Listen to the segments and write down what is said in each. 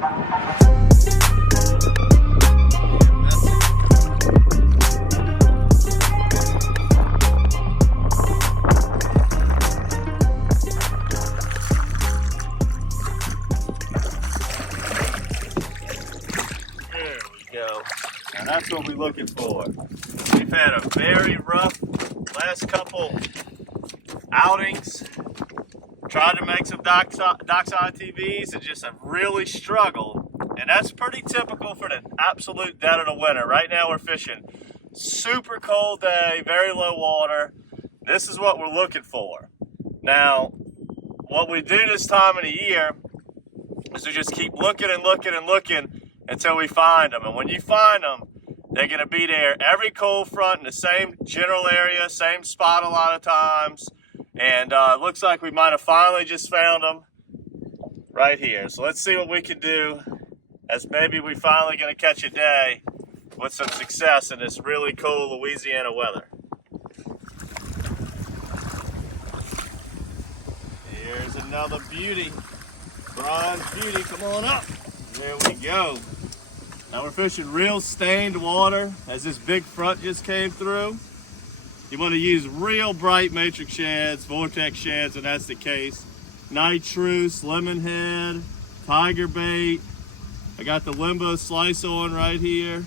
Now that's what we're looking for. We've had a very rough last couple outings. Tried to make some DockSide TVs and just have really struggled. And that's pretty typical for the absolute dead of the winter. Right now we're fishing super cold day, very low water. This is what we're looking for. Now, what we do this time of the year is we just keep looking and looking and looking until we find them. And when you find them, they're going to be there every cold front in the same general area, same spot a lot of times. And it looks like we might have finally just found them right here. So let's see what we can do, as maybe we finally going to catch a day with some success in this really cool Louisiana weather. Here's another beauty. Bronze beauty, come on up. There we go. Now we're fishing real stained water as this big front just came through. You want to use real bright matrix shads, vortex shads, and that's the case. Nitrous, lemonhead, tiger bait. I got the limbo slice on right here.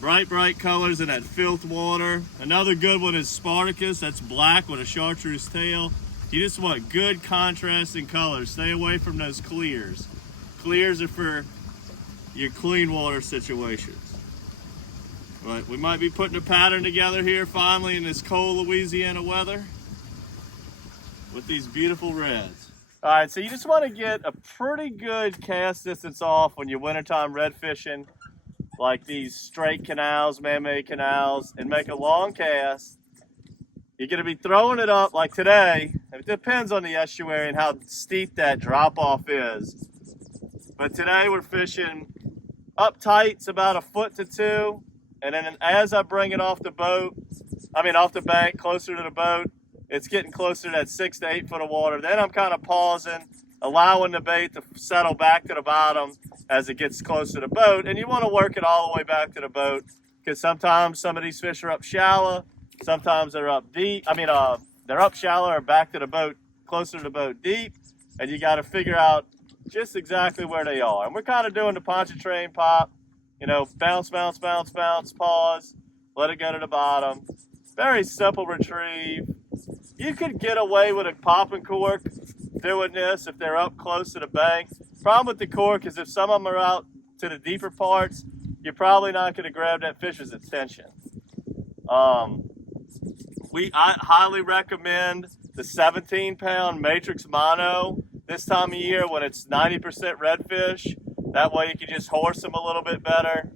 Bright, bright colors in that filth water. Another good one is Spartacus. That's black with a chartreuse tail. You just want good contrasting colors. Stay away from those clears. Clears are for your clean water situations. But we might be putting a pattern together here finally in this cold Louisiana weather with these beautiful reds. All right, so you just want to get a pretty good cast distance off when you're wintertime red fishing, like these straight canals, man-made canals, and make a long cast. You're going to be throwing it up like today. It depends on the estuary and how steep that drop-off is. But today we're fishing up tight, it's about 1 foot to 2. And then as I bring it off the bank, closer to the boat, it's getting closer to that 6 to 8 foot of water. Then I'm kind of pausing, allowing the bait to settle back to the bottom as it gets closer to the boat. And you want to work it all the way back to the boat, because sometimes some of these fish are up shallow, sometimes they're up deep. They're up shallow or back to the boat, closer to the boat deep, and you got to figure out just exactly where they are. And we're kind of doing the Pontchartrain pop, you know, bounce, bounce, bounce, bounce, pause, let it go to the bottom. Very simple retrieve. You could get away with a popping cork doing this if they're up close to the bank. Problem with the cork is if some of them are out to the deeper parts, you're probably not going to grab that fish's attention. I highly recommend the 17-pound Matrix Mono this time of year when it's 90% redfish. That way you can just horse them a little bit better.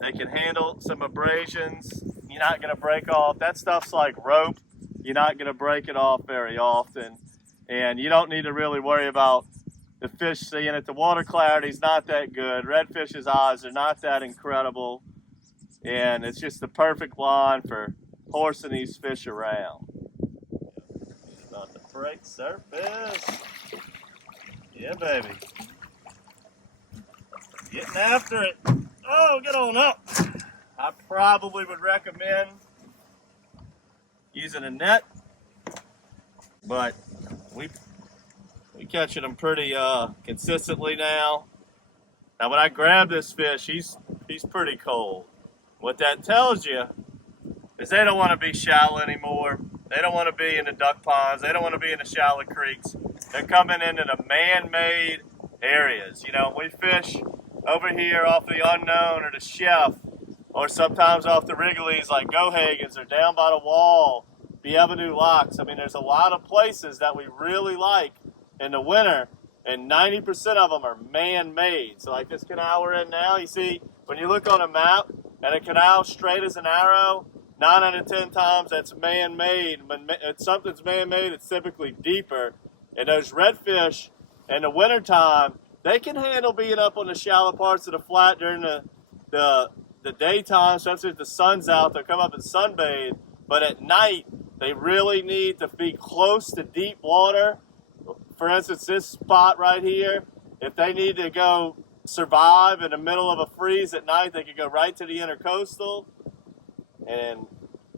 They can handle some abrasions. You're not going to break off. That stuff's like rope. You're not going to break it off very often. And you don't need to really worry about the fish seeing it. The water clarity's not that good. Redfish's eyes are not that incredible. And it's just the perfect line for horsing these fish around. About to break surface. Yeah, baby. Getting after it. Oh, get on up. I probably would recommend using a net, but we catching them pretty consistently now. Now, when I grab this fish, he's pretty cold. What that tells you is they don't want to be shallow anymore. They don't want to be in the duck ponds. They don't want to be in the shallow creeks. They're coming into the man-made areas. You know, we fish over here off the Unknown or the Chef, or sometimes off the Wrigley's like Gohagens, or down by the wall, the Avenue Locks. I mean, there's a lot of places that we really like in the winter, and 90% of them are man-made. So like this canal we're in now, you see, when you look on a map and a canal straight as an arrow, 9 out of 10 times that's man-made. When something's man-made, it's typically deeper. And those redfish in the wintertime, they can handle being up on the shallow parts of the flat during the daytime, especially if the sun's out. They'll come up and sunbathe. But at night, they really need to be close to deep water for instance, this spot right here, if they need to go survive in the middle of a freeze at night, they can go right to the intercoastal. And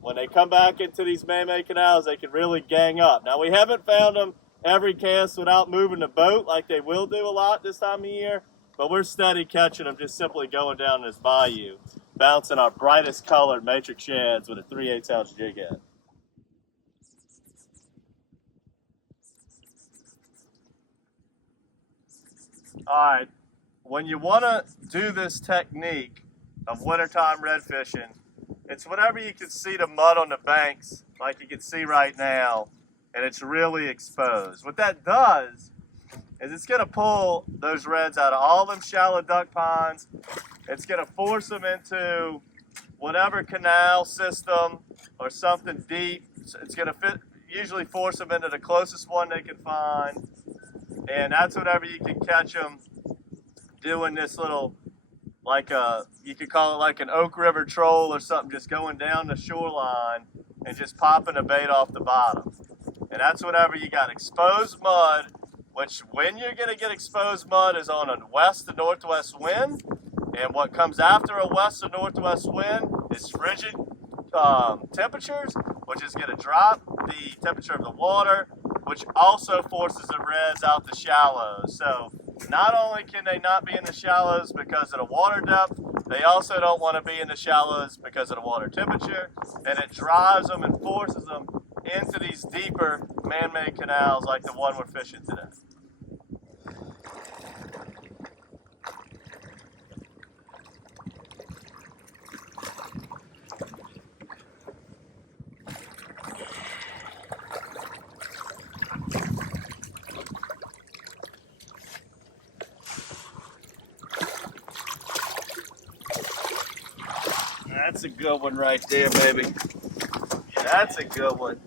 when they come back into these man-made canals, they can really gang up. Now, we haven't found them every cast without moving the boat like they will do a lot this time of year, but we're steady catching them just simply going down this bayou, bouncing our brightest colored matrix shads with a 3/8 ounce jig head. All right, when you want to do this technique of wintertime red fishing, it's whenever you can see the mud on the banks, like you can see right now, and it's really exposed. What that does is it's going to pull those reds out of all them shallow duck ponds. It's going to force them into whatever canal system or something deep. It's going to usually force them into the closest one they can find. And that's whenever you can catch them doing this little, like you could call it like an Oak River troll or something, just going down the shoreline and just popping a bait off the bottom. And that's whenever you got exposed mud, which when you're going to get exposed mud is on a west to northwest wind. And what comes after a west to northwest wind is frigid temperatures, which is going to drop the temperature of the water, which also forces the reds out the shallows. So not only can they not be in the shallows because of the water depth, they also don't want to be in the shallows because of the water temperature, and it drives them and forces them into these deeper man-made canals like the one we're fishing today. That's a good one right there, baby. That's a good one.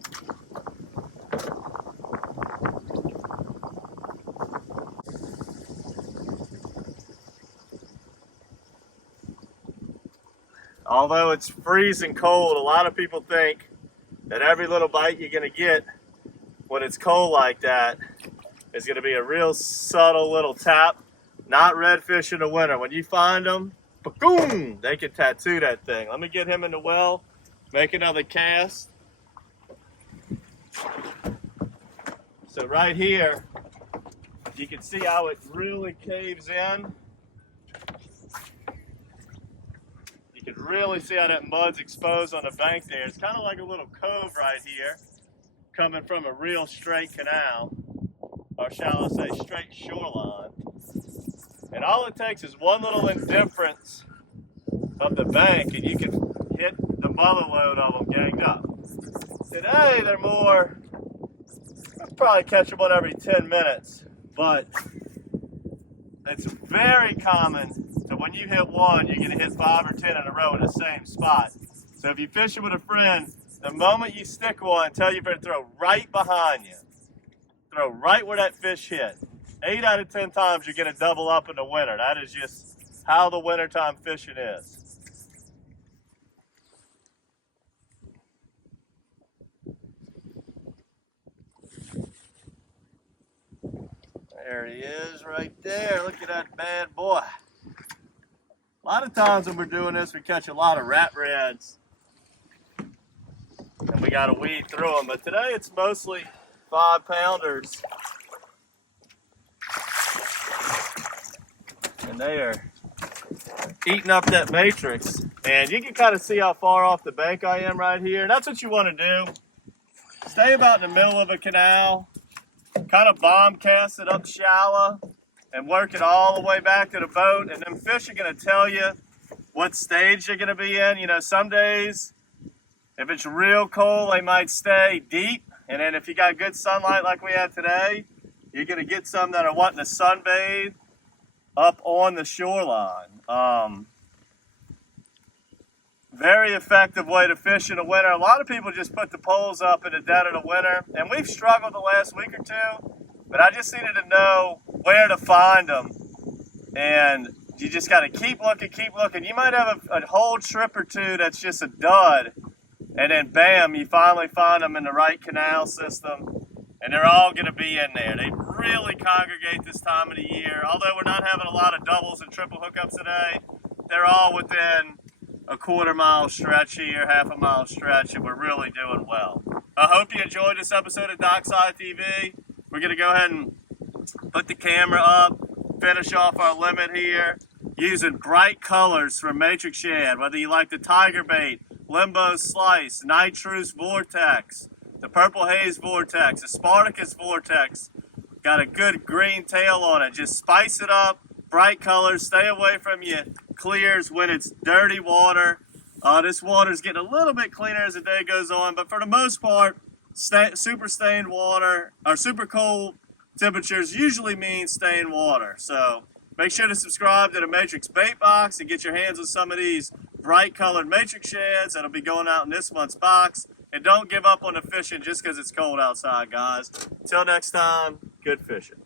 Although it's freezing cold, a lot of people think that every little bite you're going to get when it's cold like that is going to be a real subtle little tap. Not redfish in the winter. When you find them, boom, they can tattoo that thing. Let me get him in the well, make another cast. So right here, you can see how it really caves in. You can really see how that mud's exposed on the bank there. It's kind of like a little cove right here, coming from a real straight canal, or shall I say straight shoreline. And all it takes is one little indifference of the bank and you can hit the mother load of them ganged up. Today they're more, I'll probably catch one every 10 minutes, but it's very common that when you hit one, you're going to hit 5 or 10 in a row in the same spot. So if you're fishing with a friend, the moment you stick one, tell you better throw right behind you. Throw right where that fish hit. 8 out of 10 times you're going to double up in the winter. That is just how the wintertime fishing is. There he is right there. Look at that bad boy. A lot of times when we're doing this, we catch a lot of rat reds. And we got to weed through them. But today it's mostly 5-pounders. And they are eating up that matrix. And you can kind of see how far off the bank I am right here. And that's what you want to do. Stay about in the middle of a canal, kind of bomb cast it up shallow, and work it all the way back to the boat. And them fish are going to tell you what stage they're going to be in. You know, some days, if it's real cold, they might stay deep. And then if you got good sunlight like we had today, you're going to get some that are wanting to sunbathe up on the shoreline. Very effective way to fish in the winter. A lot of people just put the poles up in the dead of the winter, and we've struggled the last week or two, but I just needed to know where to find them. And you just got to keep looking. You might have a whole trip or two that's just a dud, and then bam, you finally find them in the right canal system, and they're all going to be in there. They really congregate this time of the year. Although we're not having a lot of doubles and triple hookups today, they're all within a quarter-mile stretch here, half-a-mile stretch, and we're really doing well. I hope you enjoyed this episode of DockSide TV. We're going to go ahead and put the camera up, finish off our limit here, using bright colors from Matrix Shad, whether you like the Tiger Bait, Limbo Slice, Nitrous Vortex, the Purple Haze Vortex, the Spartacus Vortex. Got a good green tail on it. Just spice it up, bright colors, stay away from your clears when it's dirty water. This water's getting a little bit cleaner as the day goes on, but for the most part, super stained water, or super cold temperatures usually mean stained water. So make sure to subscribe to the Matrix Bait Box and get your hands on some of these bright colored Matrix Shads that'll be going out in this month's box. And don't give up on the fishing just because it's cold outside, guys. Until next time, good fishing.